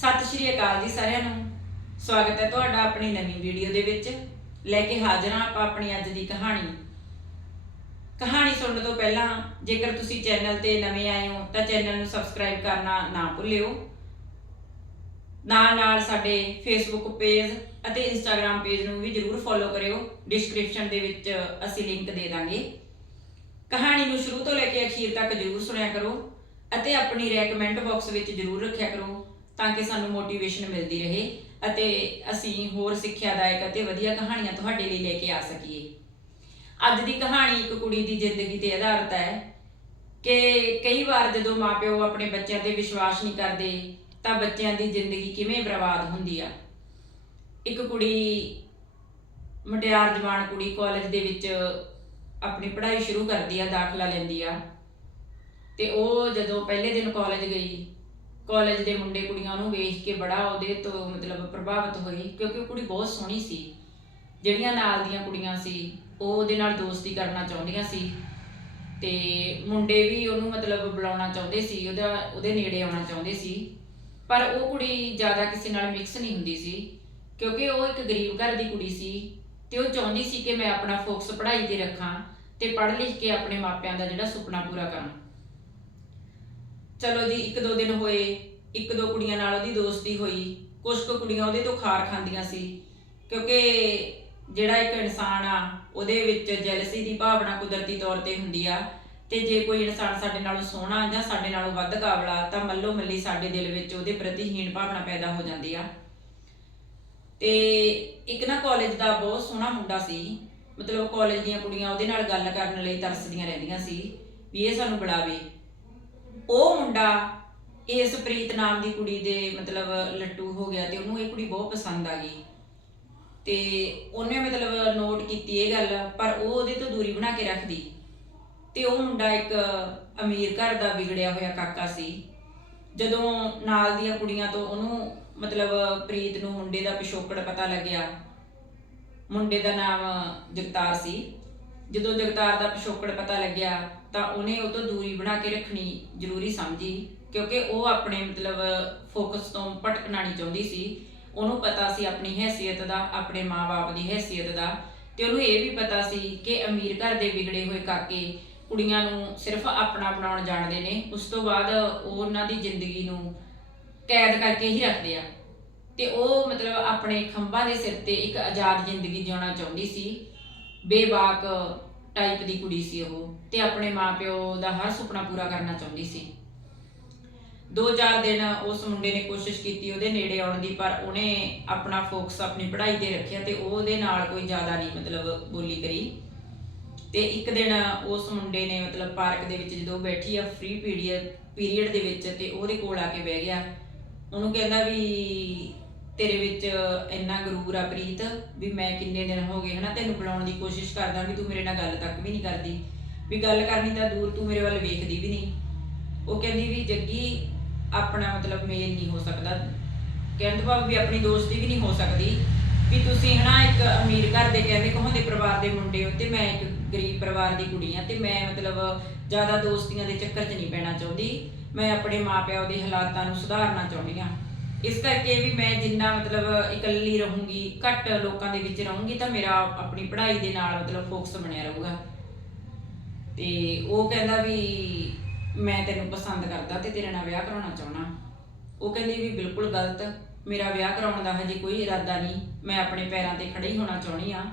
ਸਤਿ ਸ਼੍ਰੀ ਅਕਾਲ ਜੀ ਸਾਰਿਆਂ ਨੂੰ। ਸਵਾਗਤ ਹੈ ਤੁਹਾਡਾ ਆਪਣੀ ਨਵੀਂ ਵੀਡੀਓ ਦੇ ਵਿੱਚ। ਲੈ ਕੇ ਹਾਜ਼ਰ ਹਾਂ ਆਪਾਂ ਆਪਣੀ ਅੱਜ ਦੀ ਕਹਾਣੀ। ਕਹਾਣੀ ਸੁਣਨ ਤੋਂ ਪਹਿਲਾਂ ਜੇਕਰ ਤੁਸੀਂ ਚੈਨਲ ਤੇ ਨਵੇਂ ਆਏ ਹੋ ਤਾਂ ਚੈਨਲ ਨੂੰ ਸਬਸਕ੍ਰਾਈਬ ਕਰਨਾ ਨਾ ਭੁੱਲਿਓ। ਨਾਲ ਨਾਲ ਸਾਡੇ ਫੇਸਬੁੱਕ ਪੇਜ ਅਤੇ ਇੰਸਟਾਗ੍ਰam ਪੇਜ ਨੂੰ ਵੀ ਜਰੂਰ ਫੋਲੋ ਕਰਿਓ। ਡਿਸਕ੍ਰਿਪਸ਼ਨ ਦੇ ਵਿੱਚ ਅਸੀਂ ਲਿੰਕ ਦੇ ਦਾਂਗੇ। ਕਹਾਣੀ ਨੂੰ ਸ਼ੁਰੂ ਤੋਂ ਲੈ ਕੇ ਅਖੀਰ ਤੱਕ ਜਰੂਰ ਸੁਣਿਆ ਕਰੋ ਅਤੇ ਆਪਣੀ ਰਾਏ ਕਮੈਂਟ ਬਾਕਸ ਵਿੱਚ ਜਰੂਰ ਰੱਖਿਆ ਕਰੋ। ਤਾਂ ਕਿ ਸਾਨੂੰ ਮੋਟੀਵੇਸ਼ਨ ਮਿਲਦੀ ਰਹੇ ਅਤੇ ਅਸੀਂ ਹੋਰ ਸਿੱਖਿਆਦਾਇਕ ਅਤੇ ਵਧੀਆ ਕਹਾਣੀਆਂ ਤੁਹਾਡੇ ਲਈ ਲੈ ਕੇ ਆ ਸਕੀਏ। ਅੱਜ ਦੀ ਕਹਾਣੀ ਇੱਕ ਕੁੜੀ ਦੀ ਜ਼ਿੰਦਗੀ ਤੇ ਆਧਾਰਿਤ ਹੈ ਕਿ ਕਈ ਵਾਰ ਜਦੋਂ ਮਾਪਿਓ ਆਪਣੇ ਬੱਚਿਆਂ ਤੇ ਵਿਸ਼ਵਾਸ ਨਹੀਂ ਕਰਦੇ, ਤਾਂ ਬੱਚਿਆਂ ਦੀ ਜ਼ਿੰਦਗੀ ਕਿਵੇਂ ਬਰਬਾਦ ਹੁੰਦੀ ਆ। ਇੱਕ ਕੁੜੀ, ਮਟਿਆਰ ਜਵਾਨ ਕੁੜੀ ਕਾਲਜ ਦੇ ਵਿੱਚ ਆਪਣੀ ਪੜ੍ਹਾਈ ਸ਼ੁਰੂ ਕਰਦੀ ਆ, ਦਾਖਲਾ ਲੈਂਦੀ ਆ। ਤੇ ਉਹ ਜਦੋਂ ਪਹਿਲੇ ਦਿਨ ਕਾਲਜ ਗਈ ਕਾਲਜ ਦੇ ਮੁੰਡੇ ਕੁੜੀਆਂ ਉਹਨੂੰ ਵੇਖ ਕੇ ਬੜਾ ਉਹਦੇ ਤੋਂ ਮਤਲਬ ਪ੍ਰਭਾਵਿਤ ਹੋਈ, ਕਿਉਂਕਿ ਉਹ ਕੁੜੀ ਬਹੁਤ ਸੋਹਣੀ ਸੀ। ਜਿਹੜੀਆਂ ਨਾਲ ਦੀਆਂ ਕੁੜੀਆਂ ਸੀ, ਉਹ ਉਹਦੇ ਨਾਲ ਦੋਸਤੀ ਕਰਨਾ ਚਾਹੁੰਦੀਆਂ ਸੀ। ਤੇ ਮੁੰਡੇ ਵੀ ਉਹਨੂੰ ਮਤਲਬ ਬੁਲਾਉਣਾ ਚਾਹੁੰਦੇ ਸੀ, ਉਹਦਾ, ਉਹਦੇ ਨੇੜੇ ਆਉਣਾ ਚਾਹੁੰਦੇ ਸੀ। ਪਰ ਉਹ ਕੁੜੀ ਜ਼ਿਆਦਾ ਕਿਸੇ ਨਾਲ ਮਿਕਸ ਨਹੀਂ ਹੁੰਦੀ ਸੀ, ਕਿਉਂਕਿ ਉਹ ਇੱਕ ਗਰੀਬ ਘਰ ਦੀ ਕੁੜੀ ਸੀ ਤੇ ਉਹ ਚਾਹੁੰਦੀ ਸੀ ਕਿ ਮੈਂ ਆਪਣਾ ਫੋਕਸ ਪੜ੍ਹਾਈ ਤੇ ਰੱਖਾਂ ਤੇ ਪੜ੍ਹ ਲਿਖ ਕੇ ਆਪਣੇ ਮਾਪਿਆਂ ਦਾ ਜਿਹੜਾ ਸੁਪਨਾ ਪੂਰਾ ਕਰਾਂ। ਚਲੋ ਜੀ, ਇੱਕ ਦੋ ਦਿਨ ਹੋਏ, ਇੱਕ ਦੋ ਕੁੜੀਆਂ ਨਾਲ ਉਹਦੀ ਦੋਸਤੀ ਹੋਈ। ਕੁਝ ਕੁ ਕੁੜੀਆਂ ਉਹਦੇ ਤੋਂ ਖਾਰ ਖਾਂਦੀਆਂ ਸੀ। ਕਿਉਂਕਿ ਜਿਹੜਾ ਇੱਕ ਇਨਸਾਨ ਆ, ਉਹਦੇ ਵਿੱਚ ਜੈਲਸੀ ਦੀ ਭਾਵਨਾ ਕੁਦਰਤੀ ਤੌਰ ਤੇ ਹੁੰਦੀ ਆ। ਤੇ ਜੇ ਕੋਈ ਇਨਸਾਨ ਸਾਡੇ ਨਾਲੋਂ ਸੋਹਣਾ ਜਾਂ ਸਾਡੇ ਨਾਲੋਂ ਵੱਧ ਕਾਬਲਾ, ਤਾਂ ਮੱਲੋ ਮੱਲੀ ਸਾਡੇ ਦਿਲ ਵਿੱਚ ਉਹਦੇ ਪ੍ਰਤੀ ਹੀਣ ਭਾਵਨਾ ਪੈਦਾ ਹੋ ਜਾਂਦੀ ਆ। ਤੇ ਇੱਕ ਨਾ ਕਾਲਜ ਦਾ ਬਹੁਤ ਸੋਹਣਾ ਮੁੰਡਾ ਸੀ। ਮਤਲਬ ਕਾਲਜ ਦੀਆਂ ਕੁੜੀਆਂ ਉਹਦੇ ਨਾਲ ਗੱਲ ਕਰਨ ਲਈ ਤਰਸਦੀਆਂ ਰਹਿੰਦੀਆਂ ਸੀ ਵੀ ਇਹ ਸਾਨੂੰ ਬੁਲਾਵੇ। ਉਹ ਮੁੰਡਾ ਇਸ ਪ੍ਰੀਤ ਨਾਮ ਦੀ ਕੁੜੀ ਦੇ ਮਤਲਬ ਲੱਟੂ ਹੋ ਗਿਆ ਤੇ ਉਹਨੂੰ ਇਹ ਕੁੜੀ ਬਹੁਤ ਪਸੰਦ ਆ ਗਈ। ਤੇ ਉਹਨੇ ਮਤਲਬ ਨੋਟ ਕੀਤੀ ਇਹ ਗੱਲ, ਪਰ ਉਹ ਉਹਦੇ ਤੋਂ ਦੂਰੀ ਬਣਾ ਕੇ ਰੱਖਦੀ। ਤੇ ਉਹ ਮੁੰਡਾ ਇੱਕ ਅਮੀਰ ਘਰ ਦਾ ਵਿਗੜਿਆ ਹੋਇਆ ਕਾਕਾ ਸੀ। ਜਦੋਂ ਨਾਲ ਦੀਆਂ ਕੁੜੀਆਂ ਤੋਂ ਉਹਨੂੰ ਮਤਲਬ ਪ੍ਰੀਤ ਨੂੰ ਮੁੰਡੇ ਦਾ ਪਿਛੋਕੜ ਪਤਾ ਲੱਗਿਆ, ਮੁੰਡੇ ਦਾ ਨਾਮ ਜਗਤਾਰ ਸੀ। ਜਦੋਂ ਜਗਤਾਰ ਦਾ ਪਿਛੋਕੜ ਪਤਾ ਲੱਗਿਆ, ਤਾਂ ਉਹਨੇ ਉਹ ਤੋਂ ਦੂਰੀ ਬਣਾ ਕੇ ਰੱਖਣੀ ਜ਼ਰੂਰੀ ਸਮਝੀ, ਕਿਉਂਕਿ ਉਹ ਆਪਣੇ ਮਤਲਬ ਫੋਕਸ ਤੋਂ ਭਟਕਣਾ ਨਹੀਂ ਚਾਹੁੰਦੀ ਸੀ। ਉਹਨੂੰ ਪਤਾ ਸੀ ਆਪਣੀ ਹੈਸੀਅਤ ਦਾ, ਆਪਣੇ ਮਾਪੇ ਦੀ ਹੈਸੀਅਤ ਦਾ। ਤੇ ਉਹਨੂੰ ਇਹ ਵੀ ਪਤਾ ਸੀ ਕਿ ਅਮੀਰ ਘਰ ਦੇ ਵਿਗੜੇ ਹੋਏ ਕਾਕੇ ਕੁੜੀਆਂ ਨੂੰ ਸਿਰਫ ਆਪਣਾ ਬਣਾਉਣ ਜਾਣਦੇ ਨੇ। ਉਸ ਤੋਂ ਬਾਅਦ ਉਹ ਉਹਨਾਂ ਦੀ ਜ਼ਿੰਦਗੀ ਨੂੰ ਕੈਦ ਕਰਕੇ ਹੀ ਰੱਖਦੇ ਆ। ਤੇ ਉਹ ਮਤਲਬ ਆਪਣੇ ਖੰਭਾਂ ਦੇ ਸਿਰ ਤੇ ਇੱਕ ਆਜ਼ਾਦ ਜ਼ਿੰਦਗੀ ਜਿਉਣਾ ਚਾਹੁੰਦੀ ਸੀ। ਬੇਬਾਕ ਟਾਈਪ ਦੀ ਕੁੜੀ ਸੀ ਉਹ ਤੇ ਆਪਣੇ ਮਾਪਿਓ ਦਾ ਹਰ ਸੁਪਨਾ ਪੂਰਾ ਕਰਨਾ ਚਾਹੁੰਦੀ ਸੀ। ਦੋ ਚਾਰ ਦਿਨ ਉਸ ਮੁੰਡੇ ਨੇ ਕੋਸ਼ਿਸ਼ ਕੀਤੀ, ਉਹਦੇ ਨੇੜੇ ਆਉਣ ਦੀ, ਪਰ ਉਹਨੇ ਆਪਣਾ ਫੋਕਸ ਆਪਣੀ ਪੜ੍ਹਾਈ ਤੇ ਰੱਖਿਆ ਤੇ ਉਹਦੇ ਨਾਲ ਕੋਈ ਜ਼ਿਆਦਾ ਨਹੀਂ ਮਤਲਬ ਬੋਲੀ ਕਰੀ। ਤੇ ਇੱਕ ਦਿਨ ਉਸ ਮੁੰਡੇ ਨੇ ਮਤਲਬ ਪਾਰਕ ਦੇ ਵਿੱਚ ਜਦੋਂ ਬੈਠੀ ਆ ਫ੍ਰੀ ਪੀਰੀਅਡ ਪੀਰੀਅਡ ਦੇ ਵਿੱਚ ਤੇ ਉਹਦੇ ਕੋਲ ਆ ਕੇ ਬਹਿ ਗਿਆ। ਉਹਨੂੰ ਕਹਿੰਦਾ ਵੀ ਤੇਰੇ ਵਿੱਚ ਇੰਨਾ ਗਰੂਰ ਆ ਪ੍ਰੀਤ ਵੀ ਮੈਂ ਕਿੰਨੇ ਦਿਨ ਹੋ ਗਏ ਹਨਾ ਤੈਨੂੰ ਬੁਲਾਉਣ ਦੀ ਕੋਸ਼ਿਸ਼ ਕਰਦਾ ਵੀ ਤੂੰ ਮੇਰੇ ਨਾਲ ਗੱਲ ਤੱਕ ਵੀ ਨਹੀਂ ਕਰਦੀ। ਵੀ ਗੱਲ ਕਰਨੀ ਤਾਂ ਦੂਰ ਤੂੰ ਮੇਰੇ ਵੱਲ ਵੇਖਦੀ ਵੀ ਨਹੀਂ। ਉਹ ਕਹਿੰਦੀ ਵੀ ਜੱਗੀ, ਆਪਣਾ ਮਤਲਬ ਮੇਲ ਨਹੀਂ ਹੋ ਸਕਦਾ। ਕਹਿੰਦੇ ਭਾਵ ਵੀ ਆਪਣੀ ਦੋਸਤੀ ਵੀ ਨਹੀਂ ਹੋ ਸਕਦੀ। ਵੀ ਤੁਸੀਂ ਹਨਾ ਇੱਕ ਅਮੀਰ ਘਰ ਦੇ ਕਹਿੰਦੇ ਕਹੋਂਦੇ ਪਰਿਵਾਰ ਦੇ ਮੁੰਡੇ ਹੋ ਤੇ ਮੈਂ ਇੱਕ ਗਰੀਬ ਪਰਿਵਾਰ ਦੀ ਕੁੜੀ ਆ ਤੇ ਮੈਂ ਮਤਲਬ ਜ਼ਿਆਦਾ ਦੋਸਤੀਆਂ ਦੇ ਚੱਕਰ 'ਚ ਨਹੀਂ ਪੈਣਾ ਚਾਹੁੰਦੀ। ਮੈਂ ਆਪਣੇ ਮਾਪਿਆਂ ਦੇ ਹਾਲਾਤਾਂ ਨੂੰ ਸੁਧਾਰਨਾ ਚਾਹੁੰਦੀ ਆ ਇਸ ਕਰਕੇ ਵੀ ਮੈਂ ਜਿੰਨਾ ਮਤਲਬ ਇਕੱਲੀ ਰਹੂੰਗੀ, ਘੱਟ ਲੋਕਾਂ ਦੇ ਵਿੱਚ ਰਹੂੰਗੀ, ਤਾਂ ਮੇਰਾ ਆਪਣੀ ਪੜ੍ਹਾਈ ਦੇ ਨਾਲ ਮਤਲਬ ਫੋਕਸ ਬਣਿਆ ਰਹੂਗਾ। ਤੇ ਉਹ ਕਹਿੰਦਾ ਵੀ ਮੈਂ ਤੈਨੂੰ ਪਸੰਦ ਕਰਦਾ ਤੇ ਤੇਰੇ ਨਾਲ ਵਿਆਹ ਕਰਾਉਣਾ ਚਾਹਣਾ ਉਹ ਕਹਿੰਦੀ ਵੀ ਬਿਲਕੁਲ ਗਲਤ, ਮੇਰਾ ਵਿਆਹ ਕਰਾਉਣ ਦਾ ਹਜੇ ਕੋਈ ਇਰਾਦਾ ਨਹੀਂ, ਮੈਂ ਆਪਣੇ ਪੈਰਾਂ ਤੇ ਖੜੀ ਹੋਣਾ ਚਾਹਣੀ ਆ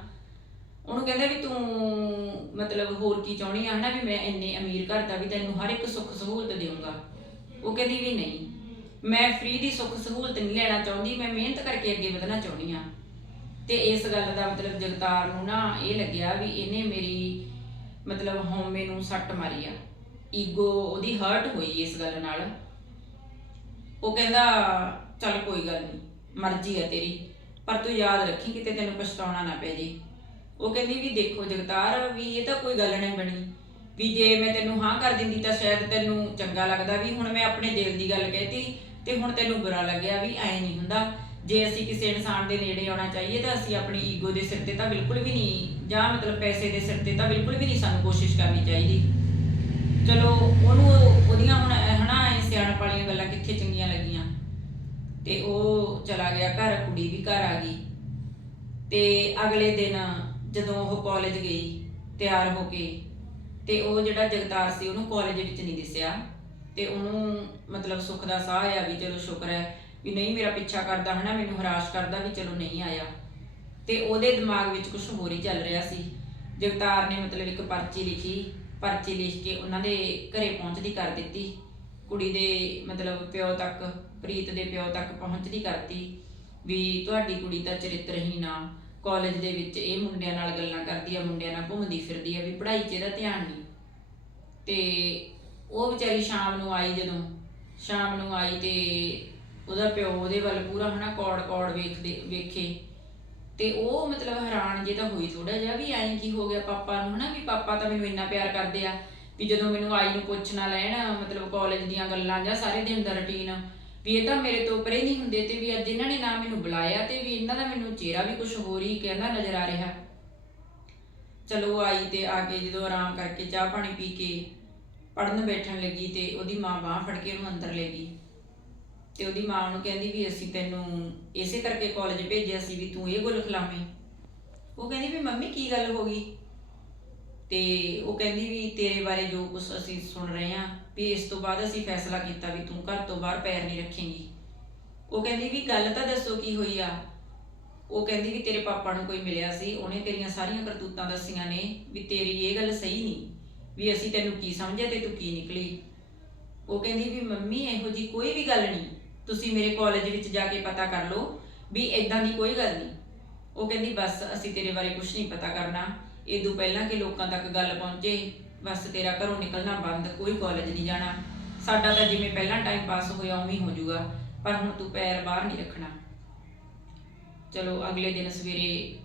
ਉਹਨੂੰ ਕਹਿੰਦਾ ਵੀ ਤੂੰ ਮਤਲਬ ਹੋਰ ਕੀ ਚਾਹਣੀ ਆ, ਹਨਾ ਵੀ ਮੈਂ ਇੰਨੇ ਅਮੀਰ ਘਰ ਦਾ ਵੀ ਤੈਨੂੰ ਹਰ ਇੱਕ ਸੁੱਖ ਸਹੂਲਤ ਦੇਵਾਂਗਾ ਉਹ ਕਹਿੰਦੀ ਵੀ ਨਹੀਂ। ਮੈਂ ਫ੍ਰੀ ਦੀ ਸੁੱਖ ਸਹੂਲਤ ਨਹੀਂ ਲੈਣਾ ਚਾਹੁੰਦੀ, ਮੈਂ ਮਿਹਨਤ ਕਰਕੇ ਅੱਗੇ ਵਧਣਾ ਚਾਹੁੰਦੀ ਆ ਤੇ ਇਸ ਗੱਲ ਦਾ ਮਤਲਬ ਜਗਤਾਰ ਨੂੰ ਨਾ ਇਹ ਲੱਗਿਆ ਵੀ ਇਹਨੇ ਮੇਰੀ ਮਤਲਬ ਹਉਮੈ ਨੂੰ ਸੱਟ ਮਾਰੀ ਆ। ਈਗੋ ਉਹਦੀ ਹਰਟ ਹੋਈ ਇਸ ਗੱਲ ਨਾਲ। ਉਹ ਕਹਿੰਦਾ, ਚੱਲ ਕੋਈ ਗੱਲ ਨਹੀਂ, ਮਰਜ਼ੀ ਆ ਤੇਰੀ, ਪਰ ਤੂੰ ਯਾਦ ਰੱਖੀ ਕਿਤੇ ਤੈਨੂੰ ਪਛਤਾਉਣਾ ਨਾ ਪੈ ਜੇ। ਉਹ ਕਹਿੰਦੀ ਵੀ ਦੇਖੋ ਜਗਤਾਰ, ਵੀ ਇਹ ਤਾਂ ਕੋਈ ਗੱਲ ਨਹੀਂ ਬਣੀ। ਵੀ ਜੇ ਮੈਂ ਤੈਨੂੰ ਹਾਂ ਕਰ ਦਿੰਦੀ ਤਾਂ ਸ਼ਾਇਦ ਤੈਨੂੰ ਚੰਗਾ ਲੱਗਦਾ। ਵੀ ਹੁਣ ਮੈਂ ਆਪਣੇ ਦਿਲ ਦੀ ਗੱਲ ਕਹਿਤੀ ਤੇ ਹੁਣ ਤੈਨੂੰ ਬੁਰਾ ਲੱਗਿਆ ਵੀ ਐ ਨਹੀਂ ਹੁੰਦਾ। ਜੇ ਅਸੀਂ ਕਿਸੇ ਇਨਸਾਨ ਦੇ ਨੇੜੇ ਆਉਣਾ ਚਾਹੀਏ ਤਾਂ ਅਸੀਂ ਆਪਣੀ ਈਗੋ ਦੇ ਸਿਰ ਤੇ ਤਾਂ ਬਿਲਕੁਲ ਵੀ ਨਹੀਂ, ਜਾਂ ਮਤਲਬ ਪੈਸੇ ਦੇ ਸਿਰ ਤੇ ਤਾਂ ਬਿਲਕੁਲ ਵੀ ਨਹੀਂ ਸਾਨੂੰ ਕੋਸ਼ਿਸ਼ ਕਰਨੀ ਚਾਹੀਦੀ। ਚਲੋ, ਉਹਨੂੰ ਉਹਦੀਆਂ ਹੁਣ ਹਨਾ, ਇਹ ਸਿਆਣਪ ਵਾਲੀਆਂ ਗੱਲਾਂ ਕਿੱਥੇ ਚੰਗੀਆਂ ਲੱਗੀਆਂ। ਤੇ ਉਹ ਚਲਾ ਗਿਆ ਘਰ, ਕੁੜੀ ਵੀ ਘਰ ਆ ਗਈ। ਤੇ ਅਗਲੇ ਦਿਨ ਜਦੋਂ ਉਹ ਕਾਲਜ ਗਈ, ਤਿਆਰ ਹੋ ਕੇ, ਤੇ ਉਹ ਜਿਹੜਾ ਜਗਤਾਰ ਸੀ ਉਹਨੂੰ ਕਾਲਜ ਵਿੱਚ ਨਹੀਂ ਦਿਸਿਆ। ਤੇ ਉਹਨੂੰ ਮਤਲਬ ਸੁੱਖ ਦਾ ਸਾਹ ਆਇਆ ਵੀ ਚਲੋ ਸ਼ੁਕਰ ਹੈ ਵੀ ਨਹੀਂ ਮੇਰਾ ਪਿੱਛਾ ਕਰਦਾ ਹਨਾ, ਮੈਨੂੰ ਹਰਾਸ਼ ਕਰਦਾ ਵੀ ਚਲੋ ਨਹੀਂ ਆਇਆ। ਤੇ ਉਹਦੇ ਦਿਮਾਗ ਵਿੱਚ ਕੁਝ ਹੋਰ ਹੀ ਚੱਲ ਰਿਹਾ ਸੀ। ਜਗਤਾਰ ਨੇ ਮਤਲਬ ਇੱਕ ਪਰਚੀ ਲਿਖੀ, ਪਰਚੀ ਲਿਖ ਕੇ ਉਹਨਾਂ ਦੇ ਘਰੇ ਪਹੁੰਚਦੀ ਕਰ ਦਿੱਤੀ। ਕੁੜੀ ਦੇ ਮਤਲਬ ਪਿਓ ਤੱਕ, ਪ੍ਰੀਤ ਦੇ ਪਿਓ ਤੱਕ ਪਹੁੰਚਦੀ ਕਰਤੀ ਵੀ ਤੁਹਾਡੀ ਕੁੜੀ ਤਾਂ ਚਰਿੱਤਰਹੀਨ ਆ। ਕਾਲਜ ਦੇ ਵਿੱਚ ਇਹ ਮੁੰਡਿਆਂ ਨਾਲ ਗੱਲਾਂ ਕਰਦੀ ਆ, ਮੁੰਡਿਆਂ ਨਾਲ ਘੁੰਮਦੀ ਫਿਰਦੀ ਆ, ਵੀ ਪੜ੍ਹਾਈ 'ਚ ਇਹਦਾ ਧਿਆਨ ਨਹੀਂ। ਤੇ ਉਹ ਵਿਚਾਰੀ ਸ਼ਾਮ ਨੂੰ ਆਈ ਜਦੋਂ। ਸ਼ਾਮ ਨੂੰ ਆਈ ਤੇ ਉਹਦਾ ਪਿਓ ਉਹਦੇ ਵੱਲ ਪੂਰਾ ਹਨਾ ਕੌੜ ਕੌੜ ਵੇਖਦੇ, ਵੇਖੇ। ਤੇ ਉਹ ਮਤਲਬ ਹੈਰਾਨ ਜੇ ਤਾਂ ਹੋਈ ਥੋੜਾ ਜਿਹਾ ਵੀ ਐਂ ਕੀ ਹੋ ਗਿਆ ਪਾਪਾ ਨੂੰ ਹਨਾ ਵੀ ਪਾਪਾ ਤਾਂ ਮੈਨੂੰ ਇੰਨਾ ਪਿਆਰ ਕਰਦੇ ਆ ਵੀ ਜਦੋਂ ਮੈਨੂੰ ਆਈ ਨੂੰ ਪੁੱਛਣਾ ਲੈਣ, ਮਤਲਬ ਕਾਲਜ ਦੀਆਂ ਗੱਲਾਂ ਜਾਂ ਸਾਰੇ ਦਿਨ ਦਾ ਰੁਟੀਨ ਵੀ ਇਹ ਤਾਂ ਮੇਰੇ ਤੋਂ ਪਰੇ ਨਹੀਂ ਹੁੰਦੇ ਤੇ ਵੀ ਅੱਜ ਇਹਨਾਂ ਨੇ ਨਾ ਮੈਨੂੰ ਬੁਲਾਇਆ ਤੇ ਵੀ ਇਹਨਾਂ ਦਾ ਮੈਨੂੰ ਚਿਹਰਾ ਵੀ ਕੁਝ ਹੋਰ ਹੀ ਕਹਿੰਦਾ ਨਜ਼ਰ ਆ ਰਿਹਾ। ਚਲੋ ਆਈ ਤੇ ਆ ਕੇ ਜਦੋਂ ਆਰਾਮ ਕਰਕੇ ਚਾਹ ਪਾਣੀ ਪੀ ਕੇ ਪੜਨ ਬੈਠਣ ਲੱਗੀ ਤੇ ਉਹਦੀ ਮਾਂ ਬਾਹ ਫੜ ਕੇ ਉਹਨੂੰ ਅੰਦਰ ਲੈ ਗਈ। ਤੇ ਉਹਦੀ ਮਾਂ ਨੂੰ ਕਹਿੰਦੀ ਵੀ ਅਸੀਂ ਤੈਨੂੰ ਇਸੇ ਕਰਕੇ ਕਾਲਜ ਭੇਜਿਆ ਸੀ ਵੀ ਤੂੰ ਇਹ ਗੁੱਲ ਖਿਲਾਵੇਂ। ਉਹ ਕਹਿੰਦੀ ਵੀ ਮੰਮੀ ਕੀ ਗੱਲ ਹੋ ਗਈ? ਤੇ ਉਹ ਕਹਿੰਦੀ ਵੀ ਤੇਰੇ ਬਾਰੇ ਜੋ ਕੁਝ ਅਸੀਂ ਸੁਣ ਰਹੇ ਹਾਂ ਵੀ ਇਸ ਤੋਂ ਬਾਅਦ ਅਸੀਂ ਫੈਸਲਾ ਕੀਤਾ ਵੀ ਤੂੰ ਘਰ ਤੋਂ ਬਾਹਰ ਪੈਰ ਨਹੀਂ ਰੱਖੇਂਗੀ। ਉਹ ਕਹਿੰਦੀ ਵੀ ਗੱਲ ਤਾਂ ਦੱਸੋ ਕੀ ਹੋਈ ਆ? ਉਹ ਕਹਿੰਦੀ ਵੀ ਤੇਰੇ ਪਾਪਾ ਨੂੰ ਕੋਈ ਮਿਲਿਆ ਸੀ, ਉਹਨੇ ਤੇਰੀਆਂ ਸਾਰੀਆਂ ਕਰਤੂਤਾਂ ਦੱਸੀਆਂ ਨੇ ਵੀ ਤੇਰੀ ਇਹ ਗੱਲ ਸਹੀ ਨਹੀਂ। ਵੀ ਅਸੀਂ ਤੈਨੂੰ ਕੀ ਸਮਝਿਆ ਤੇ ਤੂੰ ਕੀ ਨਿਕਲੀ? ਉਹ ਕਹਿੰਦੀ ਵੀ ਮੰਮੀ, ਇਹੋ ਜੀ ਕੋਈ ਵੀ ਗੱਲ ਨਹੀਂ। ਤੁਸੀਂ ਮੇਰੇ ਕਾਲਜ ਵਿੱਚ ਜਾ ਕੇ ਪਤਾ ਕਰ ਲਓ ਵੀ ਇਦਾਂ ਦੀ ਕੋਈ ਗੱਲ ਨਹੀਂ। ਉਹ ਕਹਿੰਦੀ, ਬਸ, ਅਸੀਂ ਤੇਰੇ ਬਾਰੇ ਕੁਝ ਨਹੀਂ ਪਤਾ ਕਰਨਾ। ਇਦੋਂ ਪਹਿਲਾਂ ਕਿ ਲੋਕਾਂ ਤੱਕ ਗੱਲ ਪਹੁੰਚੇ, ਬਸ ਤੇਰਾ ਘਰੋਂ ਨਿਕਲਣਾ ਬੰਦ, ਕੋਈ ਕਾਲਜ ਨਹੀਂ ਜਾਣਾ। ਸਾਡਾ ਤਾਂ ਜਿਵੇਂ ਪਹਿਲਾਂ ਟਾਈਮ ਪਾਸ ਹੋਇਆ, ਉਵੇਂ ਹੀ ਹੋ ਜਾਊਗਾ। ਪਰ ਹੁਣ ਤੂੰ ਪੈਰ ਬਾਹਰ ਨਹੀਂ ਰੱਖਣਾ। ਚਲੋ, ਅਗਲੇ ਦਿਨ ਸਵੇਰੇ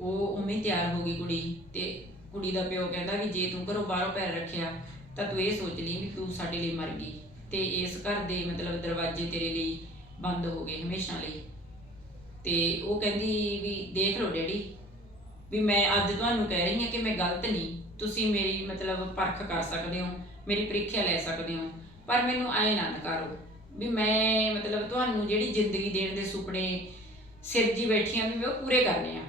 ਉਹ ਉਵੇਂ ਤਿਆਰ ਹੋ ਗਈ ਕੁੜੀ ਤੇ ਕੁੜੀ ਦਾ ਪਿਓ ਕਹਿੰਦਾ ਵੀ ਜੇ ਤੂੰ ਘਰੋਂ ਬਾਹਰੋਂ ਪੈਰ ਰੱਖਿਆ, ਤਾਂ ਤੂੰ ਇਹ ਸੋਚ ਲਈ ਵੀ ਤੂੰ ਸਾਡੇ ਲਈ ਮਰ ਗਈ ਤੇ ਇਸ ਘਰ ਦੇ ਮਤਲਬ ਦਰਵਾਜ਼ੇ ਤੇਰੇ ਲਈ ਬੰਦ ਹੋ ਗਏ ਹਮੇਸ਼ਾ ਲਈ। ਤੇ ਉਹ ਕਹਿੰਦੀ ਵੀ ਦੇਖ ਲਓ ਡੈਡੀ, ਵੀ ਮੈਂ ਅੱਜ ਤੁਹਾਨੂੰ ਕਹਿ ਰਹੀ ਹਾਂ ਕਿ ਮੈਂ ਗਲਤ ਨਹੀਂ, ਤੁਸੀਂ ਮੇਰੀ ਮਤਲਬ ਪਰਖ ਕਰ ਸਕਦੇ ਹੋ, ਮੇਰੀ ਪ੍ਰੀਖਿਆ ਲੈ ਸਕਦੇ ਹੋ, ਪਰ ਮੈਨੂੰ ਐ ਨਾ ਕਰੋ ਵੀ ਮੈਂ ਮਤਲਬ ਤੁਹਾਨੂੰ ਜਿਹੜੀ ਜ਼ਿੰਦਗੀ ਦੇਣ ਦੇ ਸੁਪਨੇ ਸਿਰਜੀ ਬੈਠੀਆਂ ਵੀ ਮੈਂ ਉਹ ਪੂਰੇ ਕਰਨੇ ਆ।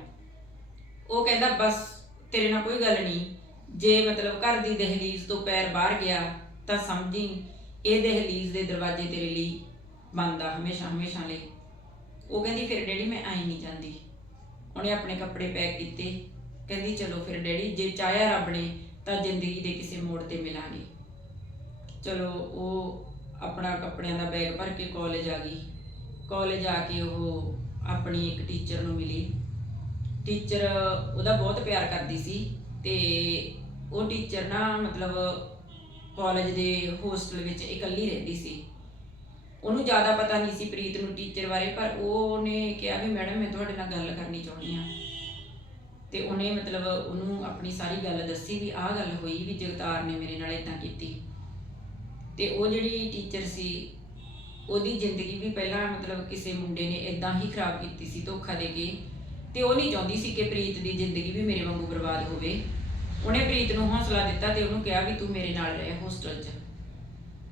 ਉਹ ਕਹਿੰਦਾ ਬਸ ਤੇਰੇ ਨਾਲ ਕੋਈ ਗੱਲ ਨਹੀਂ। ਜੇ ਮਤਲਬ ਘਰ ਦੀ ਦਹਲੀਜ਼ ਤੋਂ ਪੈਰ ਬਾਹਰ ਗਿਆ, ਤਾਂ ਸਮਝੀ, ਇਹ ਦਹਲੀਜ਼ ਦੇ ਦਰਵਾਜ਼ੇ ਤੇਰੇ ਲਈ ਬੰਦ ਹਮੇਸ਼ਾ ਹਮੇਸ਼ਾ ਲਈ। ਉਹ ਕਹਿੰਦੀ, ਫਿਰ ਡੈਡੀ, ਮੈਂ ਆਈ ਨਹੀਂ ਜਾਂਦੀ। ਉਹਨੇ ਆਪਣੇ ਕੱਪੜੇ ਪੈਕ ਕੀਤੇ। ਕਹਿੰਦੀ, ਚਲੋ ਫਿਰ ਡੈਡੀ, ਜੇ ਚਾਹਿਆ ਰੱਬ ਨੇ, ਤਾਂ ਜ਼ਿੰਦਗੀ ਦੇ ਕਿਸੇ ਮੋੜ ਤੇ ਮਿਲਾਂਗੇ। ਚਲੋ, ਉਹ ਆਪਣਾ ਕੱਪੜਿਆਂ ਦਾ ਬੈਗ ਭਰ ਕੇ ਕਾਲਜ ਆ ਗਈ। ਕਾਲਜ ਆ ਕੇ ਉਹ ਆਪਣੀ ਇੱਕ ਟੀਚਰ ਨੂੰ ਮਿਲੀ। ਟੀਚਰ ਉਹਦਾ ਬਹੁਤ ਪਿਆਰ ਕਰਦੀ ਸੀ ਤੇ ਉਹ ਟੀਚਰ ਨਾ ਮਤਲਬ ਕਾਲਜ ਦੇ ਹੋਸਟਲ ਵਿੱਚ ਇਕੱਲੀ ਰਹਿੰਦੀ ਸੀ। ਉਹਨੂੰ ਜ਼ਿਆਦਾ ਪਤਾ ਨਹੀਂ ਸੀ ਪ੍ਰੀਤ ਨੂੰ ਟੀਚਰ ਬਾਰੇ, ਪਰ ਉਹਨੇ ਕਿਹਾ ਵੀ ਮੈਡਮ, ਮੈਂ ਤੁਹਾਡੇ ਨਾਲ ਗੱਲ ਕਰਨੀ ਚਾਹੁੰਦੀ ਹਾਂ। ਤੇ ਉਹਨੇ ਮਤਲਬ ਉਹਨੂੰ ਆਪਣੀ ਸਾਰੀ ਗੱਲ ਦੱਸੀ ਵੀ ਆਹ ਗੱਲ ਹੋਈ ਵੀ ਜਗਤਾਰ ਨੇ ਮੇਰੇ ਨਾਲ ਇਦਾਂ ਕੀਤੀ। ਤੇ ਉਹ ਜਿਹੜੀ ਟੀਚਰ ਸੀ, ਉਹਦੀ ਜ਼ਿੰਦਗੀ ਵੀ ਪਹਿਲਾਂ ਮਤਲਬ ਕਿਸੇ ਮੁੰਡੇ ਨੇ ਇਦਾਂ ਹੀ ਖਰਾਬ ਕੀਤੀ ਸੀ, ਧੋਖਾ ਦੇ ਕੇ। ਤੇ ਉਹ ਨਹੀਂ ਚਾਹੁੰਦੀ ਸੀ ਕਿ ਪ੍ਰੀਤ ਦੀ ਜ਼ਿੰਦਗੀ ਵੀ ਮੇਰੇ ਵਾਂਗੂ ਬਰਬਾਦ ਹੋਵੇ। ਉਹਨੇ ਪ੍ਰੀਤ ਨੂੰ ਹੌਸਲਾ ਦਿੱਤਾ ਤੇ ਉਹਨੂੰ ਕਿਹਾ ਵੀ ਤੂੰ ਮੇਰੇ ਨਾਲ ਰਹਿ ਹੋਸਟਲ 'ਚ।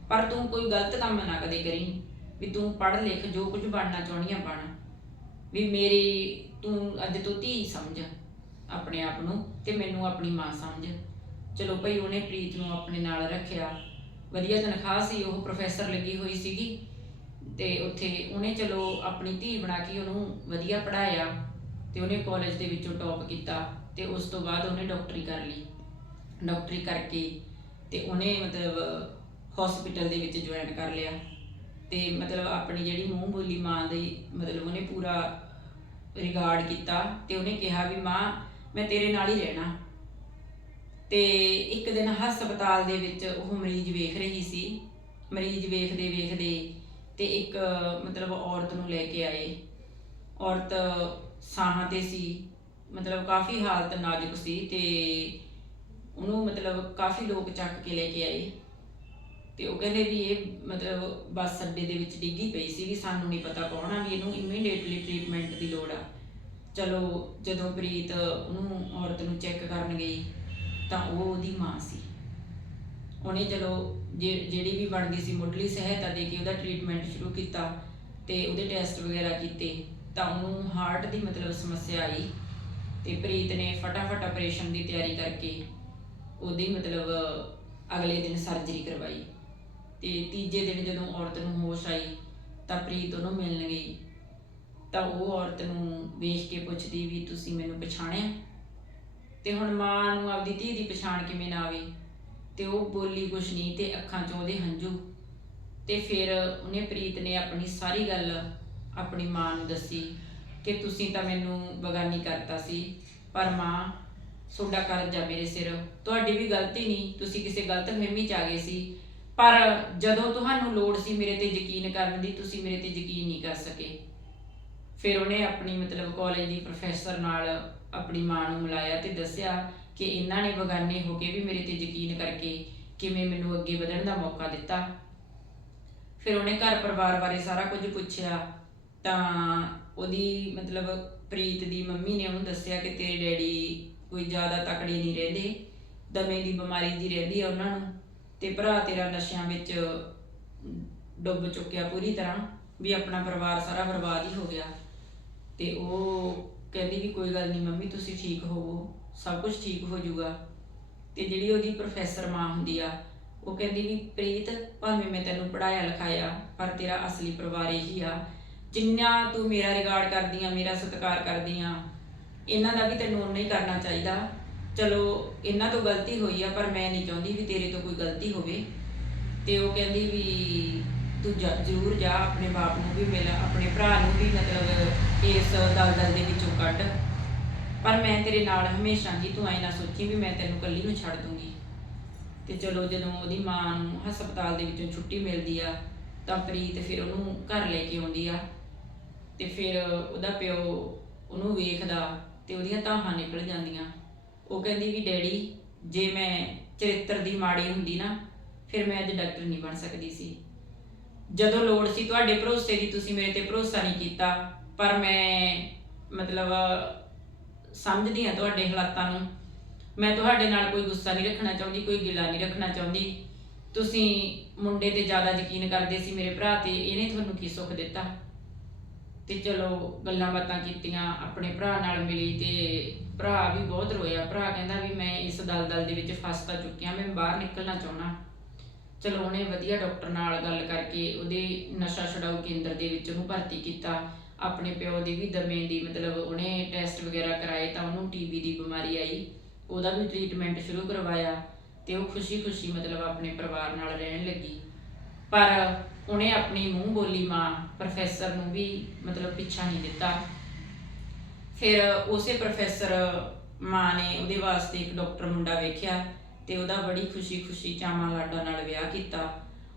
ਪਰ ਤੂੰ ਕੋਈ ਗਲਤ ਕੰਮ ਨਾ ਕਦੇ ਕਰੀ। ਵੀ ਤੂੰ ਪੜ੍ਹ ਲਿਖ, ਜੋ ਕੁਝ ਬਣਨਾ ਚਾਹੁੰਦੀ ਆ, ਬਣ। ਵੀ ਮੇਰੀ ਤੂੰ ਅੱਜ ਤੋਂ ਧੀ ਸਮਝ ਆਪਣੇ ਆਪ ਨੂੰ ਤੇ ਮੈਨੂੰ ਆਪਣੀ ਮਾਂ ਸਮਝ। ਚਲੋ ਭਈ ਉਹਨੇ ਪ੍ਰੀਤ ਨੂੰ ਆਪਣੇ ਨਾਲ ਰੱਖਿਆ। ਵਧੀਆ ਤਨਖਾਹ ਸੀ, ਉਹ ਪ੍ਰੋਫੈਸਰ ਲੱਗੀ ਹੋਈ ਸੀਗੀ। ਤੇ ਉੱਥੇ ਉਹਨੇ ਚਲੋ ਆਪਣੀ ਧੀ ਬਣਾ ਕੇ ਉਹਨੂੰ ਵਧੀਆ ਪੜਾਇਆ ਤੇ ਉਹਨੇ ਕਾਲਜ ਦੇ ਵਿੱਚੋਂ ਟੌਪ ਕੀਤਾ ਤੇ ਉਸ ਤੋਂ ਬਾਅਦ ਉਹਨੇ ਡਾਕਟਰੀ ਕਰ ਲਈ। ਡਾਕਟਰੀ ਕਰਕੇ ਤੇ ਉਹਨੇ ਮਤਲਬ ਹਸਪੀਟਲ ਦੇ ਵਿੱਚ ਜੁਆਇਨ ਕਰ ਲਿਆ। ਤੇ ਮਤਲਬ ਆਪਣੀ ਜਿਹੜੀ ਮੂੰਹ ਬੋਲੀ ਮਾਂ ਦੀ ਮਤਲਬ ਉਹਨੇ ਪੂਰਾ ਰਿਗਾਰਡ ਕੀਤਾ ਤੇ ਉਹਨੇ ਕਿਹਾ ਵੀ ਮਾਂ, ਮੈਂ ਤੇਰੇ ਨਾਲ ਹੀ ਰਹਿਣਾ। ਤੇ ਇੱਕ ਦਿਨ ਹਸਪਤਾਲ ਦੇ ਵਿੱਚ ਉਹ ਮਰੀਜ਼ ਵੇਖ ਰਹੀ ਸੀ। ਮਰੀਜ਼ ਵੇਖਦੇ ਵੇਖਦੇ ਤੇ ਇੱਕ ਮਤਲਬ ਔਰਤ ਨੂੰ ਲੈ ਕੇ ਆਏ। ਔਰਤ ਸਾਹਾਂ ਤੇ ਸੀ। ਮਤਲਬ ਕਾਫੀ ਹਾਲਤ ਨਾਜ਼ੁਕ ਸੀ ਤੇ ਉਹਨੂੰ ਮਤਲਬ ਕਾਫੀ ਲੋਕ ਚੱਕ ਕੇ ਲੈ ਕੇ ਆਏ। ਤੇ ਉਹ ਕਹਿੰਦੇ ਵੀ ਇਹ ਮਤਲਬ ਬੱਸ ਅੱਡੇ ਦੇ ਵਿੱਚ ਡਿੱਗੀ ਪਈ ਸੀ ਵੀ ਸਾਨੂੰ ਨਹੀਂ ਪਤਾ ਕੌਣ ਆ, ਵੀ ਇਹਨੂੰ ਇਮੀਡੀਏਟਲੀ ਟ੍ਰੀਟਮੈਂਟ ਦੀ ਲੋੜ ਆ। ਚਲੋ ਜਦੋਂ ਪ੍ਰੀਤ ਉਹਨੂੰ ਔਰਤ ਨੂੰ ਚੈੱਕ ਕਰਨ ਗਈ, ਤਾਂ ਉਹ ਉਹਦੀ ਮਾਂ ਸੀ। ਉਹਨੇ ਚਲੋ ਜੇ- ਜਿਹੜੀ ਵੀ ਬਣਦੀ ਸੀ ਮੁੱਢਲੀ ਸਹਾਇਤਾ ਦੇ ਕੇ ਉਹਦਾ ਟ੍ਰੀਟਮੈਂਟ ਸ਼ੁਰੂ ਕੀਤਾ ਤੇ ਉਹਦੇ ਟੈਸਟ ਵਗੈਰਾ ਕੀਤੇ। ਤਾਂ ਉਹਨੂੰ ਹਾਰਟ ਦੀ ਮਤਲਬ ਸਮੱਸਿਆ ਆਈ ਤੇ ਪ੍ਰੀਤ ਨੇ ਫਟਾਫਟ ਆਪਰੇਸ਼ਨ ਦੀ ਤਿਆਰੀ ਕਰਕੇ ਉਹਦੀ ਮਤਲਬ ਅਗਲੇ ਦਿਨ ਸਰਜਰੀ ਕਰਵਾਈ ਤੇ ਤੀਜੇ ਦਿਨ ਜਦੋਂ ਔਰਤ ਨੂੰ ਹੋਸ਼ ਆਈ ਤਾਂ ਪ੍ਰੀਤ ਉਹਨੂੰ ਮਿਲਣ ਗਈ ਤਾਂ ਉਹ ਔਰਤ ਨੂੰ ਵੇਖ ਕੇ ਪੁੱਛਦੀ ਵੀ ਤੁਸੀਂ ਮੈਨੂੰ ਪਛਾਣਿਆ? ਤੇ ਹੁਣ ਮਾਂ ਨੂੰ ਆਪਦੀ ਧੀ ਦੀ ਪਛਾਣ ਕਿਵੇਂ ਨਾ ਆਵੇ ਤੇ ਉਹ ਬੋਲੀ ਕੁਛ ਨਹੀਂ ਤੇ ਅੱਖਾਂ ਚ ਉਹਦੇ ਹੰਝੂ ਤੇ ਫਿਰ ਉਹਨੇ ਪ੍ਰੀਤ ਨੇ ਆਪਣੀ ਸਾਰੀ ਗੱਲ ਆਪਣੀ ਮਾਂ ਨੂੰ ਦੱਸੀ ਕਿ ਤੁਸੀਂ ਤਾਂ ਮੈਨੂੰ ਬਗਾਨੀ ਕਰਤਾ ਸੀ, ਪਰ ਮਾਂ, ਤੁਹਾਡਾ ਕਰਜ਼ਾ ਮੇਰੇ ਸਿਰ, ਤੁਹਾਡੀ ਵੀ ਗਲਤੀ ਨਹੀਂ, ਤੁਸੀਂ ਕਿਸੇ ਗਲਤ ਫਹਿਮੀ 'ਚ ਆ ਗਏ ਸੀ। ਪਰ ਜਦੋਂ ਤੁਹਾਨੂੰ ਲੋੜ ਸੀ ਮੇਰੇ ਤੇ ਯਕੀਨ ਕਰਨ ਦੀ, ਤੁਸੀਂ ਮੇਰੇ ਤੇ ਯਕੀਨ ਨਹੀਂ ਕਰ ਸਕੇ। ਫਿਰ ਉਹਨੇ ਆਪਣੀ ਮਤਲਬ ਕਾਲਜ ਦੀ ਪ੍ਰੋਫੈਸਰ ਨਾਲ ਆਪਣੀ ਮਾਂ ਨੂੰ ਮਿਲਾਇਆ ਤੇ ਦੱਸਿਆ ਕਿ ਇਹਨਾਂ ਨੇ ਬਗਾਨੇ ਹੋ ਕੇ ਵੀ ਮੇਰੇ ਤੇ ਯਕੀਨ ਕਰਕੇ ਕਿਵੇਂ ਮੈਨੂੰ ਅੱਗੇ ਵਧਣ ਦਾ ਮੌਕਾ ਦਿੱਤਾ। ਫਿਰ ਉਹਨੇ ਘਰ ਪਰਿਵਾਰ ਬਾਰੇ ਸਾਰਾ ਕੁਝ ਪੁੱਛਿਆ। ਤਾਂ ਉਹਦੀ ਮਤਲਬ ਪ੍ਰੀਤ ਦੀ ਮੰਮੀ ਨੇ ਉਹਨੂੰ ਦੱਸਿਆ ਕਿ ਤੇਰੇ ਡੈਡੀ ਕੋਈ ਜ਼ਿਆਦਾ ਤਕੜੇ ਨਹੀਂ ਰਹਿੰਦੇ, ਦਮੇ ਦੀ ਬਿਮਾਰੀ ਜੀ ਰਹਿੰਦੀ ਆ ਉਹਨਾਂ ਨੂੰ ਤੇ ਭਰਾ ਤੇਰਾ ਨਸ਼ਿਆਂ ਵਿੱਚ ਡੁੱਬ ਚੁੱਕਿਆ ਪੂਰੀ ਤਰ੍ਹਾਂ ਵੀ ਆਪਣਾ ਪਰਿਵਾਰ ਸਾਰਾ ਬਰਬਾਦ ਹੀ ਹੋ ਗਿਆ। ਤੇ ਉਹ ਕਹਿੰਦੀ ਵੀ ਕੋਈ ਗੱਲ ਨਹੀਂ ਮੰਮੀ, ਤੁਸੀਂ ਠੀਕ ਹੋਵੋ, ਸਭ ਕੁਝ ਠੀਕ ਹੋ ਜਾਊਗਾ। ਤੇ ਜਿਹੜੀ ਉਹਦੀ ਪ੍ਰੋਫੈਸਰ ਮਾਂ ਹੁੰਦੀ ਆ, ਉਹ ਕਹਿੰਦੀ ਵੀ ਪ੍ਰੀਤ, ਭਾਵੇਂ ਮੈਂ ਤੈਨੂੰ ਪੜਾਇਆ ਲਿਖਾਇਆ, ਪਰ ਤੇਰਾ ਅਸਲੀ ਪਰਿਵਾਰ ਇਹੀ ਆ ਜਿੰਨਾ ਤੂੰ ਮੇਰਾ ਰਿਗਾਰਡ ਕਰਦੀ ਆ, ਮੇਰਾ ਸਤਿਕਾਰ ਕਰਦੀ ਆ, ਇਹਨਾਂ ਦਾ ਵੀ ਤੈਨੂੰ ਉਨਾ ਹੀ ਕਰਨਾ ਚਾਹੀਦਾ। ਚਲੋ, ਇਹਨਾਂ ਤੋਂ ਗਲਤੀ ਹੋਈ ਆ, ਪਰ ਮੈਂ ਨਹੀਂ ਚਾਹੁੰਦੀ ਵੀ ਤੇਰੇ ਤੋਂ ਕੋਈ ਗਲਤੀ ਹੋਵੇ। ਤੇ ਉਹ ਕਹਿੰਦੀ ਵੀ ਤੂੰ ਜਾ- ਜ਼ਰੂਰ ਜਾ, ਆਪਣੇ ਬਾਪ ਨੂੰ ਵੀ ਮਿਲ, ਆਪਣੇ ਭਰਾ ਨੂੰ ਵੀ ਮਤਲਬ ਇਸ ਦਲਦਲ ਦੇ ਵਿੱਚੋਂ ਕੱਢ। ਪਰ ਮੈਂ ਤੇਰੇ ਨਾਲ ਹਮੇਸ਼ਾ ਜੀ, ਤੂੰ ਐ ਨਾ ਸੋਚੀ ਵੀ ਮੈਂ ਤੈਨੂੰ ਇਕੱਲੀ ਨੂੰ ਛੱਡ ਦੂੰਗੀ। ਤੇ ਚਲੋ, ਜਦੋਂ ਉਹਦੀ ਮਾਂ ਨੂੰ ਹਸਪਤਾਲ ਦੇ ਵਿੱਚੋਂ ਛੁੱਟੀ ਮਿਲਦੀ ਆ, ਤਾਂ ਪ੍ਰੀਤ ਫਿਰ ਉਹਨੂੰ ਘਰ ਲੈ ਕੇ ਆਉਂਦੀ ਆ। ਤੇ ਫਿਰ ਉਹਦਾ ਪਿਓ ਉਹਨੂੰ ਵੇਖਦਾ ਤੇ ਉਹਦੀਆਂ ਧਾਹਾਂ ਨਿਕਲ ਜਾਂਦੀਆਂ। ਉਹ ਕਹਿੰਦੀ ਵੀ ਡੈਡੀ, ਜੇ ਮੈਂ ਚਰਿੱਤਰ ਦੀ ਮਾੜੀ ਹੁੰਦੀ ਨਾ, ਫਿਰ ਮੈਂ ਅੱਜ ਡਾਕਟਰ ਨਹੀਂ ਬਣ ਸਕਦੀ ਸੀ। ਜਦੋਂ ਲੋੜ ਸੀ ਤੁਹਾਡੇ ਭਰੋਸੇ ਦੀ ਤੁਸੀਂ ਮੇਰੇ ਤੇ ਭਰੋਸਾ ਨਹੀਂ ਕੀਤਾ, ਪਰ ਮੈਂ ਮਤਲਬ ਸਮਝਦੀ ਹਾਂ ਤੁਹਾਡੇ ਹਾਲਾਤਾਂ ਨੂੰ। ਮੈਂ ਤੁਹਾਡੇ ਨਾਲ ਕੋਈ ਗੁੱਸਾ ਨਹੀਂ ਰੱਖਣਾ ਚਾਹੁੰਦੀ, ਕੋਈ ਗਿਲਾ ਨਹੀਂ ਰੱਖਣਾ ਚਾਹੁੰਦੀ। ਤੁਸੀਂ ਮੁੰਡੇ ਤੇ ਜ਼ਿਆਦਾ ਯਕੀਨ ਕਰਦੇ ਸੀ ਮੇਰੇ ਭਰਾ ਤੇ ਇਹਨੇ ਤੁਹਾਨੂੰ ਕੀ ਸੁੱਖ ਦਿੱਤਾ? ਤੇ ਚਲੋ ਗੱਲਾਂ ਬਾਤਾਂ ਕੀਤੀਆਂ ਆਪਣੇ ਭਰਾ ਨਾਲ ਮਿਲੀ ਤੇ ਭਰਾ ਵੀ ਬਹੁਤ ਰੋਇਆ। ਭਰਾ ਕਹਿੰਦਾ ਵੀ ਮੈਂ ਇਸ ਦਲਦਲ ਦੇ ਵਿੱਚ ਫਸ ਤਾਂ ਚੁੱਕਿਆ, ਮੈਂ ਬਾਹਰ ਨਿਕਲਣਾ ਚਾਹੁੰਦਾ। ਚਲੋ ਉਹਨੇ ਵਧੀਆ ਡਾਕਟਰ ਨਾਲ ਗੱਲ ਕਰਕੇ ਉਹਦੇ ਨਸ਼ਾ ਛਡਾਊ ਕੇਂਦਰ ਦੇ ਵਿੱਚ ਉਹਨੂੰ ਭਰਤੀ ਕੀਤਾ। ਆਪਣੇ ਪਿਓ ਦੀ ਵੀ ਦਮੇ ਦੀ ਮਤਲਬ ਉਹਨੇ ਟੈਸਟ ਵਗੈਰਾ ਕਰਾਏ ਤਾਂ ਉਹਨੂੰ ਟੀਬੀ ਦੀ ਬਿਮਾਰੀ ਆਈ। ਉਹਦਾ ਵੀ ਟ੍ਰੀਟਮੈਂਟ ਸ਼ੁਰੂ ਕਰਵਾਇਆ ਤੇ ਉਹ ਖੁਸ਼ੀ-ਖੁਸ਼ੀ ਮਤਲਬ ਆਪਣੇ ਪਰਿਵਾਰ ਨਾਲ ਰਹਿਣ ਲੱਗੀ। ਪਰ ਉਹਨੇ ਆਪਣੀ ਮੂੰਹ ਬੋਲੀ ਮਾਂ ਪ੍ਰੋਫੈਸਰ ਨੂੰ ਵੀ ਮਤਲਬ ਪਿੱਛਾ ਨਹੀਂ ਦਿੱਤਾ। ਫਿਰ ਉਸੇ ਪ੍ਰੋਫੈਸਰ ਮਾਂ ਨੇ ਉਹਦੇ ਵਾਸਤੇ ਇੱਕ ਡਾਕਟਰ ਮੁੰਡਾ ਵੇਖਿਆ ਤੇ ਉਹਦਾ ਬੜੀ ਖੁਸ਼ੀ-ਖੁਸ਼ੀ ਚਾਮਾ ਲਾਡਾ ਨਾਲ ਵਿਆਹ ਕੀਤਾ।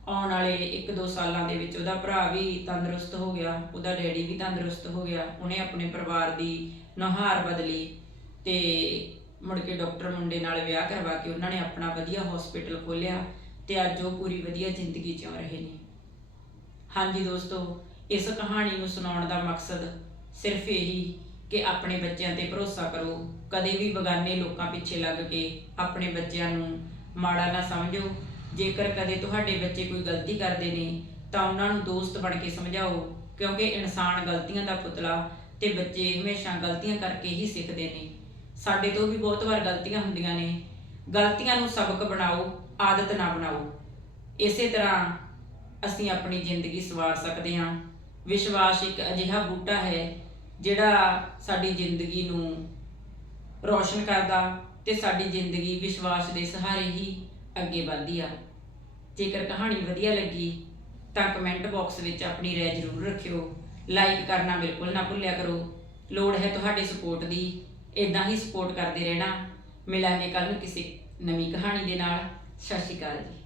ਆਉਣ ਵਾਲੇ 1-2 ਸਾਲਾਂ ਦੇ ਵਿੱਚ ਉਹਦਾ ਭਰਾ ਵੀ ਤੰਦਰੁਸਤ ਹੋ ਗਿਆ, ਉਹਦਾ ਡੈਡੀ ਵੀ ਤੰਦਰੁਸਤ ਹੋ ਗਿਆ, ਉਹਨੇ ਆਪਣੇ ਪਰਿਵਾਰ ਦੀ ਨੁਹਾਰ ਬਦਲੀ ਤੇ ਮੁੜ ਕੇ ਡਾਕਟਰ ਮੁੰਡੇ ਨਾਲ ਵਿਆਹ ਕਰਵਾ ਕੇ ਉਹਨਾਂ ਨੇ ਆਪਣਾ ਵਧੀਆ ਹਸਪੀਟਲ ਖੋਲ੍ਹਿਆ ਤੇ ਅੱਜ ਉਹ ਪੂਰੀ ਵਧੀਆ ਜ਼ਿੰਦਗੀ ਜਿਉ ਰਹੇ ਨੇ। ਹਾਂਜੀ ਦੋਸਤੋ, ਇਸ ਕਹਾਣੀ ਨੂੰ ਸੁਣਾਉਣ ਦਾ ਮਕਸਦ ਸਿਰਫ ਇਹੀ ਕਿ ਆਪਣੇ ਬੱਚਿਆਂ ਤੇ ਭਰੋਸਾ ਕਰੋ, ਕਦੇ ਵੀ ਬਗਾਨੇ ਲੋਕਾਂ ਪਿੱਛੇ ਲੱਗ ਕੇ ਆਪਣੇ ਬੱਚਿਆਂ ਨੂੰ ਮਾੜਾ ਨਾ ਸਮਝੋ। ਜੇਕਰ ਕਦੇ ਤੁਹਾਡੇ ਬੱਚੇ ਕੋਈ ਗਲਤੀ ਕਰਦੇ ਨੇ, ਤਾਂ ਉਹਨਾਂ ਨੂੰ ਦੋਸਤ ਬਣ ਕੇ ਸਮਝਾਓ, ਕਿਉਂਕਿ ਇਨਸਾਨ ਗਲਤੀਆਂ ਦਾ ਪੁਤਲਾ ਤੇ ਬੱਚੇ ਹਮੇਸ਼ਾ ਗਲਤੀਆਂ ਕਰਕੇ ਹੀ ਸਿੱਖਦੇ ਨੇ। ਸਾਡੇ ਤੋਂ ਵੀ ਬਹੁਤ ਵਾਰ ਗਲਤੀਆਂ ਹੁੰਦੀਆਂ ਨੇ। ਗਲਤੀਆਂ ਨੂੰ ਸਬਕ ਬਣਾਓ, ਆਦਤ ਨਾ ਬਣਾਓ। ਇਸੇ ਤਰ੍ਹਾਂ ਅਸੀਂ ਆਪਣੀ ਜ਼ਿੰਦਗੀ ਸਵਾਰ ਸਕਦੇ ਹਾਂ। ਵਿਸ਼ਵਾਸ ਇੱਕ ਅਜਿਹਾ ਬੂਟਾ ਹੈ, ਜਿਹੜਾ ਸਾਡੀ ਜ਼ਿੰਦਗੀ ਨੂੰ ਰੌਸ਼ਨ ਕਰਦਾ ਤੇ ਸਾਡੀ ਜ਼ਿੰਦਗੀ ਵਿਸ਼ਵਾਸ ਦੇ ਸਹਾਰੇ ਹੀ ਅੱਗੇ ਵਧਦੀ ਆ। ਜੇਕਰ ਕਹਾਣੀ ਵਧੀਆ ਲੱਗੀ, ਤਾਂ ਕਮੈਂਟ ਬਾਕਸ ਵਿੱਚ ਆਪਣੀ ਰਾਏ ਜ਼ਰੂਰ ਰੱਖਿਓ। ਲਾਈਕ ਕਰਨਾ ਬਿਲਕੁਲ ਨਾ ਭੁੱਲਿਆ ਕਰੋ। ਲੋੜ ਹੈ ਤੁਹਾਡੀ ਸਪੋਰਟ ਦੀ ਇਦਾਂ ਹੀ ਸਪੋਰਟ ਕਰਦੇ ਰਹਿਣਾ। ਮਿਲਾਂਗੇ ਕੱਲ ਨੂੰ ਕਿਸੇ ਨਵੀਂ ਕਹਾਣੀ ਦੇ ਨਾਲ। ਸਤਿ ਸ਼੍ਰੀ ਅਕਾਲ ਜੀ।